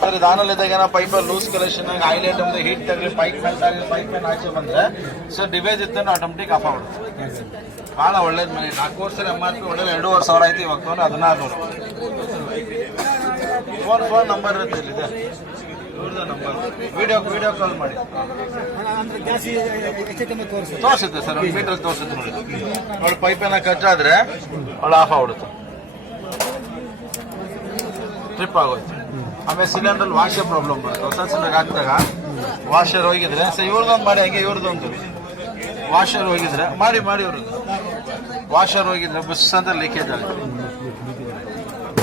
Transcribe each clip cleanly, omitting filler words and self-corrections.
Sir ಇದು ಆನಲ್ಲಿ ಇದ್ದಾಗ pipe loose collection ಆಗಿ ಹೈಲೈಟ್ ಅಂದ್ರೆ ಹೀಟ್ ತಗಲಿ ಪೈಪ್ ಮೇಲೆ ಆಚೆ ಬಂದ್ರೆ ಸರ್ ಡಿವೈಸ್ ಇತ್ತು ಆಟೋಮೆಟಿಕ್ ಆಫ್ ಆಗ್ಬಿಡುತ್ತೆ. ಭಾಳ ಒಳ್ಳೇದು ಮನೆ 4 ವರ್ಷ MRP ಒಳ್ಳೆ 2,500 ಆಯ್ತು. ಇವಾಗ ತೊಗೊಂಡು 1600. ಫೋನ್ ನಂಬರ್ ಇರುತ್ತೆ ಇಲ್ಲಿದೆ, ಇವ್ರದ್ದು ನಂಬರ್. ವಿಡಿಯೋ ಕಾಲ್ ಮಾಡಿ ತೋರಿಸುತ್ತೆ ಸರ್. ಒಂದು ಮೀಟರ್ ತೋರಿಸುತ್ತೆ ನೋಡಿ ಪೈಪ್ ಏನೋ ಕಚ್ಚಾದ್ರೆ ಅವಳು ಆಫ್ ಆಗ್ಬಿಡುತ್ತೆ, ಟ್ರಿಪ್ ಆಗೋಯ್ತು. ಆಮೇಲೆ ಸಿಲಿಂಡರ್ ವಾಷರ್ ಪ್ರಾಬ್ಲಮ್ ಬರುತ್ತೆ. ಹೊಸ ಸಿಲಿಂಡರ್ ಹಾಕಿದಾಗ ವಾಷರ್ ಹೋಗಿದ್ರೆ ಸರ್ ಇವ್ರದ್ದೊಂದು ಮಾಡಿ, ಹಂಗೆ ಇವ್ರದ್ದೊಂದು ವಾಷರ್ ಹೋಗಿದ್ರೆ ಮಾಡಿ ಇವ್ರದ್ದು ವಾಷರ್ ಹೋಗಿದ್ರೆ ಬಸ್ ಅಂತ ಲೀಕೇಜ್ ಆಗುತ್ತೆ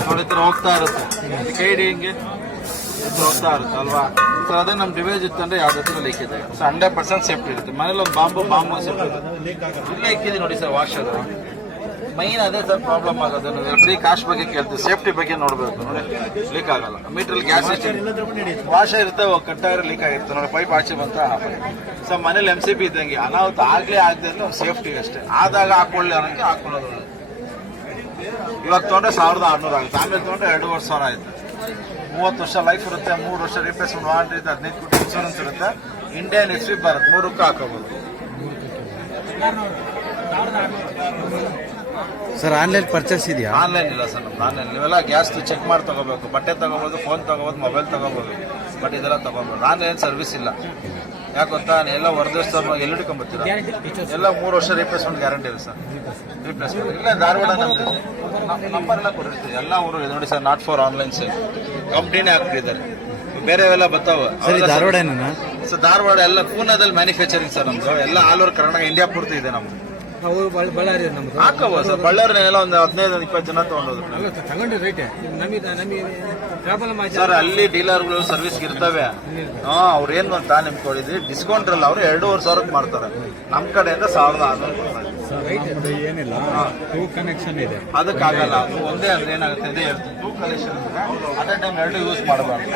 ನೋಡಿ. ಹೋಗ್ತಾ ಇರುತ್ತೆ ಕೈ ಹಿಂಗೆ ಹೋಗ್ತಾ ಇರುತ್ತೆ ಅಲ್ವಾ. ಸೊ ಅದೇ ನಮ್ಮ ಡಿವೈಸ್ ಇತ್ತು ಅಂದ್ರೆ ಯಾವ್ದು ಹತ್ರ ಲೀಕೇಜ್ ಆಗುತ್ತೆ. ಸೊ 100% ಸೇಫ್ಟಿ ಇರುತ್ತೆ. ಮನೇಲಿ ಒಂದು ಬಾಂಬು ಸೇಫ್ಟಿ ಇರುತ್ತೆ. ಇಲ್ಲೇ ಇಕ್ಕಿದೆ ನೋಡಿ ಸರ್ ವಾಷರ್. ಮೈನ್ ಅದೇ ಸರ್ ಪ್ರಾಬ್ಲಮ್ ಆಗೋದು. ಫ್ರೀ ಕಾಸ್ಟ್ ಬಗ್ಗೆ ಕೇಳ್ತೀವಿ, ಸೇಫ್ಟಿ ಬಗ್ಗೆ ನೋಡಬೇಕು ನೋಡಿ. ಲೀಕ್ ಆಗಲ್ಲ. ಮೀಟ್ರಲ್ಲಿ ಗ್ಯಾಸ್ ವಾಷರ್ ಇರುತ್ತೆ, ಕಟ್ಟಾಗಿರೋ ಲೀಕ್ ಆಗಿರುತ್ತೆ ನೋಡಿ. ಪೈಪ್ ಆಚೆ ಬಂತ ಸೊ ಮನೇಲಿ MCB ಇದ್ದಂಗೆ ಅನಾಹುತ ಆಗಲೇ ಆಗದೆ ಅಂದ್ರೆ ಸೇಫ್ಟಿ ಅಷ್ಟೇ. ಆದಾಗ ಹಾಕೊಳ್ಳಿ ಅನ್ನೋಕ್ಕೆ ಹಾಕೊಳ್ಳೋದು. ಇವಾಗ ತೊಗೊಂಡ್ರೆ 1,600 ಆಗುತ್ತೆ. ಆಮೇಲೆ ತೊಗೊಂಡ್ರೆ 2,500 ಆಯ್ತು. 30 ವರ್ಷ ಲೈಫ್ ಇರುತ್ತೆ, 3 ವರ್ಷ ರಿಪ್ಲೇಸ್ಮೆಂಟ್ ವಾರಂಟಿ ಇರುತ್ತೆ, 15 ಕೋಟಿ ಇನ್ಶೂರೆನ್ಸ್ ಇರುತ್ತೆ. ಇಂಡಿಯನ್ ಎಕ್ಸ್ಪಿ ಬರುತ್ತೆ, 3ಕ್ಕೂ ಹಾಕೋಬಹುದು ಸರ್. ಆನ್ಲೈನ್ ಪರ್ಚೇಸ್ ಇದೆಯಾ? ಆನ್ಲೈನ್ ಇಲ್ಲ ಸರ್ ನಮ್ದು. ಆನ್ಲೈನ್ ನೀವೆಲ್ಲ ಗ್ಯಾಸ್ ಚೆಕ್ ಮಾಡಿ ತಗೋಬೇಕು. ಬಟ್ಟೆ ತಗೋಬೋದು, ಫೋನ್ ತಗೋಬೋದು, ಮೊಬೈಲ್ ತಗೋಬೋದು, ಬಟ್ ಇದೆಲ್ಲ ತಗೋಬೋದು. ಆನ್ಲೈನ್ ಸರ್ವಿಸ್ ಇಲ್ಲ. ಯಾಕೆ ಗೊತ್ತಾ, ಎಲ್ಲ ಹೊರದೇಶದವ್ರು ಎಲ್ಲಿ ಹಿಡ್ಕೊಂಬರ್ತೀರ. ಎಲ್ಲ 3 ವರ್ಷ ರಿಪ್ಲೇಸ್ಮೆಂಟ್ ಗ್ಯಾರಂಟಿ ಇದೆ ಸರ್. ರಿಪ್ಲೇಸ್ಮೆಂಟ್ ಇಲ್ಲ. ಧಾರವಾಡ ನಂಬರ್ ಎಲ್ಲ ಕೊಟ್ಟಿರ್ತೀವಿ. ಎಲ್ಲ ಊರು ನೋಡಿ sir. Not for online sale ಕಂಪ್ನಿನೇ ಹಾಕ್ಬಿಟ್ಟಿದ್ದಾರೆ. ಬೇರೆವೆಲ್ಲ ಬರ್ತಾವ ಧಾರವಾಡ. ಸರ್ ಧಾರವಾಡ ಎಲ್ಲ ಪೂನಾದಲ್ಲಿ ಮ್ಯಾನುಫ್ಯಾಕ್ಚರಿಂಗ್ ಸರ್ ನಮ್ದು. ಎಲ್ಲ ಆಲ್ ಓವರ್ ಕರ್ನಾಟಕ ಇಂಡಿಯಾ ಪೂರ್ತಿ ಇದೆ ನಮ್ದು. ಹಾಕವ ಸರ್. ಬಳ್ಳಾರಿನೆಲ್ಲ ಒಂದು 15-20 ಜನ ತಗೊಂಡೋದ್ರು ಸರ್. ಅಲ್ಲಿ ಡೀಲರ್ಗಳು ಸರ್ವಿಸ್ಗೆ ಇರ್ತವೆ. ಅವ್ರು ಏನ್ ಅಂತ ನಿಮ್ಗೆ ಕೊಡಿದ್ವಿ ಡಿಸ್ಕೌಂಟ್ ಅಲ್ಲ, ಅವ್ರು 2,500 ಮಾಡ್ತಾರೆ. ನಮ್ ಕಡೆಯಿಂದ 1,600 ಏನಿಲ್ಲ. ಕನೆಕ್ಷನ್ ಇದೆ, ಅದಕ್ಕಾಗಲ್ಲ. ಒಂದೇ ಅಂದ್ರೆ ಏನಾಗುತ್ತೆ ಇದೆ ಹೇಳ್ತೀನಿ. 2 ಕನೆಕ್ಷನ್ ಅಂದ್ರೆ ಅದೇ ಟೈಮ್ 2 ಯೂಸ್ ಮಾಡಬಾರ್ದು.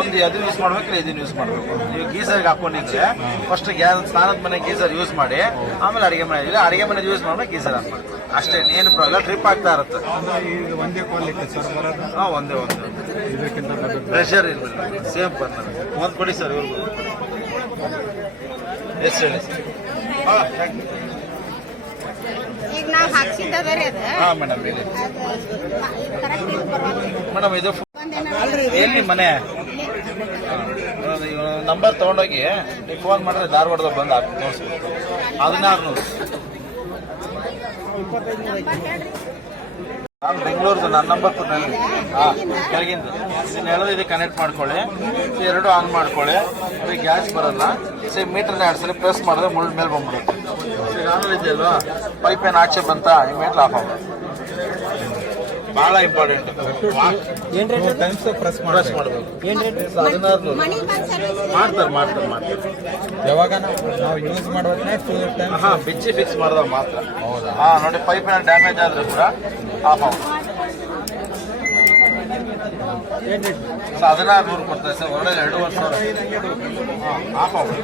ಒಂದು ಅದು ಯೂಸ್ ಮಾಡ್ಬೇಕ್ರೆ ಇದನ್ನ ಯೂಸ್ ಮಾಡ್ಬೇಕು. ನೀವು ಗೀಸರ್ಗೆ ಹಾಕೊಂಡಿದ್ರೆ ಫಸ್ಟ್ ಸ್ನಾನದ ಮನೆ ಗೀಸರ್ ಯೂಸ್ ಮಾಡಿ, ಆಮೇಲೆ ಅಡಿಗೆ ಮನೆ ಯೂಸ್ ಮಾಡ್ಬೇಕು, ಗೀಸರ್ ಹಾಕ್ಬೇಕು ಅಷ್ಟೇ. ಏನು ಪ್ರಾಬ್ಲಮ್. ಟ್ರಿಪ್ ಆಗ್ತಾ ಇರುತ್ತೆ. ಒಂದೇ ಕ್ವಾಲಿಟಿ ಸರ್ ಬರೋದು. ಒಂದೇ ಪ್ರೆಷರ್ ಇರಲಿಲ್ಲ. ಸೇಮ್ ಬರ್ತಾರೆ. ಒಂದು ಕೊಡಿ ಸರ್ ಇವ್ರಿಗೂ. ಎಷ್ಟು ಹೇಳಿ ಸರ್? ಈಗ ನಾವು ಹಾಕ್ಸಿದ್ದ ಬೇರೆ ಅದು. ಹಾಂ ಮೇಡಮ್ ಹೇಳಿ ಮೇಡಮ್. ಇದು ಎಲ್ಲಿ ಮನೆ ನಂಬರ್ ತೊಗೊಂಡೋಗಿ ನೀವು ಫೋನ್ ಮಾಡಿದ್ರೆ ಧಾರವಾಡದಾಗ ಬಂದು ಹಾಕಿ ತೋರಿಸ್ಬೇಕು. 1600. ನಾನು ಬೆಂಗಳೂರ್ದು. ನನ್ನ ನಂಬರ್ ಕೊಟ್ಟಲ್ಲಿ ಕೆಳಗಿಂದು ಇದನ್ನ ಹೇಳೋದು. ಇದಕ್ಕೆ ಕನೆಕ್ಟ್ ಮಾಡ್ಕೊಳ್ಳಿ. 2 ಆನ್ ಮಾಡ್ಕೊಳ್ಳಿ. ಗ್ಯಾಸ್ ಬರಲ್ಲ. ಸೇಮ್ ಮೀಟರ್ನ 2 ಸಲ ಪ್ರೆಸ್ ಮಾಡಿದ್ರೆ ಮುಳ್ಳ ಮೇಲೆ ಬಂದ್ಬಿಡುತ್ತೆ. ಈಗ ಆಮೇಲೆ ಇದೆಯಲ್ವಾ ಪೈಪ್ ಏನು ಆಚೆ ಬಂತ ಇಮೇಲೆ ಆಫ್ ಆಗೋದು. ಬಹಳ ಇಂಪಾರ್ಟೆಂಟ್. ಪ್ರೆಸ್ ಮಾಡಬೇಕು. 1600 ಮಾಡ್ತಾರೆ. ಯಾವಾಗ ನಾವು ಯೂಸ್ ಮಾಡೋದನ್ನ ಬಿಚ್ಚಿ ಫಿಕ್ಸ್ ಮಾಡಿದಾಗ ಮಾತ್ರ. ನೋಡಿ ಪೈಪ್ ಏನಾದ್ರು ಡ್ಯಾಮೇಜ್ ಆದ್ರೂ ಕೂಡ ಆಫ್ ಆಗೋದು. 1600 ಕೊಡ್ತಾರೆ ಸರ್. ಹೊರಗಡೆ 2,500 ಆಫ್ ಆಗೋದು.